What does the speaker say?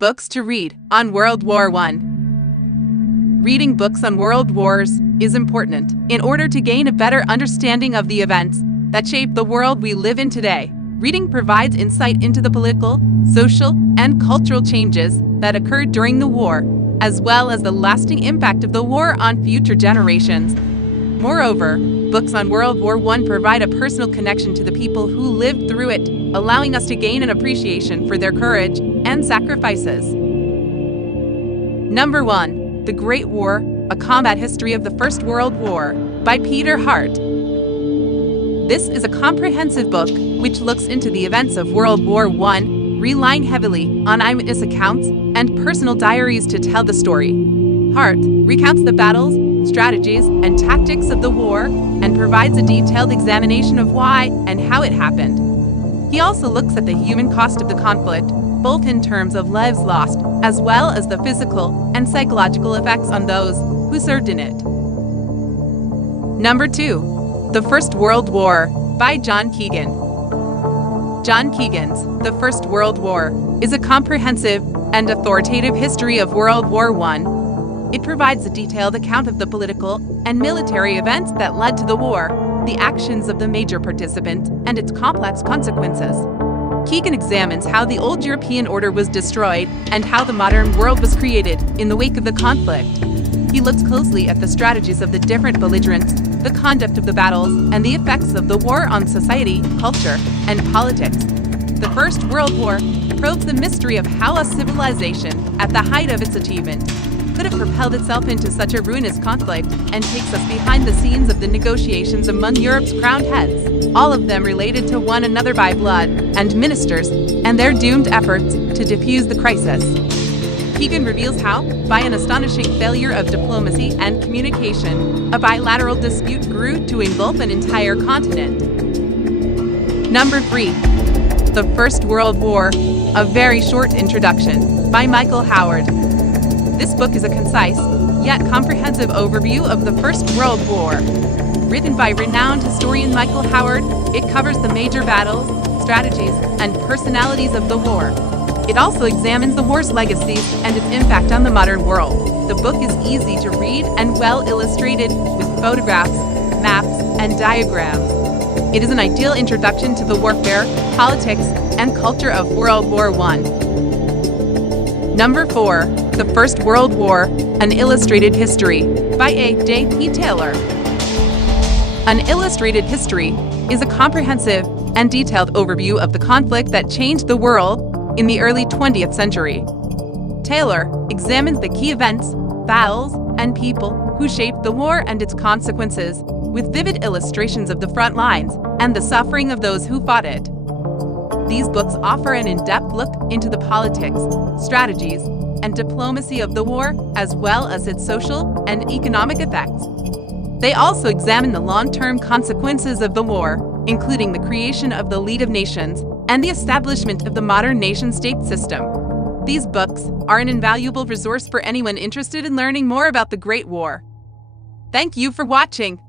Books to read on World War I. Reading books on world wars is important in order to gain a better understanding of the events that shape the world we live in today. Reading provides insight into the political, social, and cultural changes that occurred during the war, as well as the lasting impact of the war on future generations. Moreover, books on World War I provide a personal connection to the people who lived through it, allowing us to gain an appreciation for their courage and sacrifices. Number 1. The Great War, A Combat History of the First World War, by Peter Hart. This is a comprehensive book which looks into the events of World War I, relying heavily on eyewitness accounts and personal diaries to tell the story. Hart recounts the battles, strategies, and tactics of the war and provides a detailed examination of why and how it happened. He also looks at the human cost of the conflict, both in terms of lives lost, as well as the physical and psychological effects on those who served in it. Number 2. The First World War, by John Keegan. John Keegan's The First World War is a comprehensive and authoritative history of World War I. It provides a detailed account of the political and military events that led to the war, the actions of the major participants, and its complex consequences. Keegan examines how the old European order was destroyed and how the modern world was created in the wake of the conflict. He looks closely at the strategies of the different belligerents, the conduct of the battles, and the effects of the war on society, culture, and politics. The First World War probes the mystery of how a civilization, at the height of its achievement, could have propelled itself into such a ruinous conflict, and takes us behind the scenes of the negotiations among Europe's crowned heads, all of them related to one another by blood, and ministers, and their doomed efforts to defuse the crisis. Keegan reveals how, by an astonishing failure of diplomacy and communication, a bilateral dispute grew to engulf an entire continent. Number 3. The First World War, A Very Short Introduction, by Michael Howard. This book is a concise, yet comprehensive overview of the First World War. Written by renowned historian Michael Howard, it covers the major battles, strategies, and personalities of the war. It also examines the war's legacies and its impact on the modern world. The book is easy to read and well illustrated with photographs, maps, and diagrams. It is an ideal introduction to the warfare, politics, and culture of World War I. Number 4. The First World War, An Illustrated History, by A.J.P. Taylor. An Illustrated History is a comprehensive and detailed overview of the conflict that changed the world in the early 20th century. Taylor examines the key events, battles, and people who shaped the war and its consequences, with vivid illustrations of the front lines and the suffering of those who fought it. These books offer an in-depth look into the politics, strategies, and diplomacy of the war, as well as its social and economic effects. They also examine the long-term consequences of the war, including the creation of the League of Nations and the establishment of the modern nation-state system. These books are an invaluable resource for anyone interested in learning more about the Great War. Thank you for watching.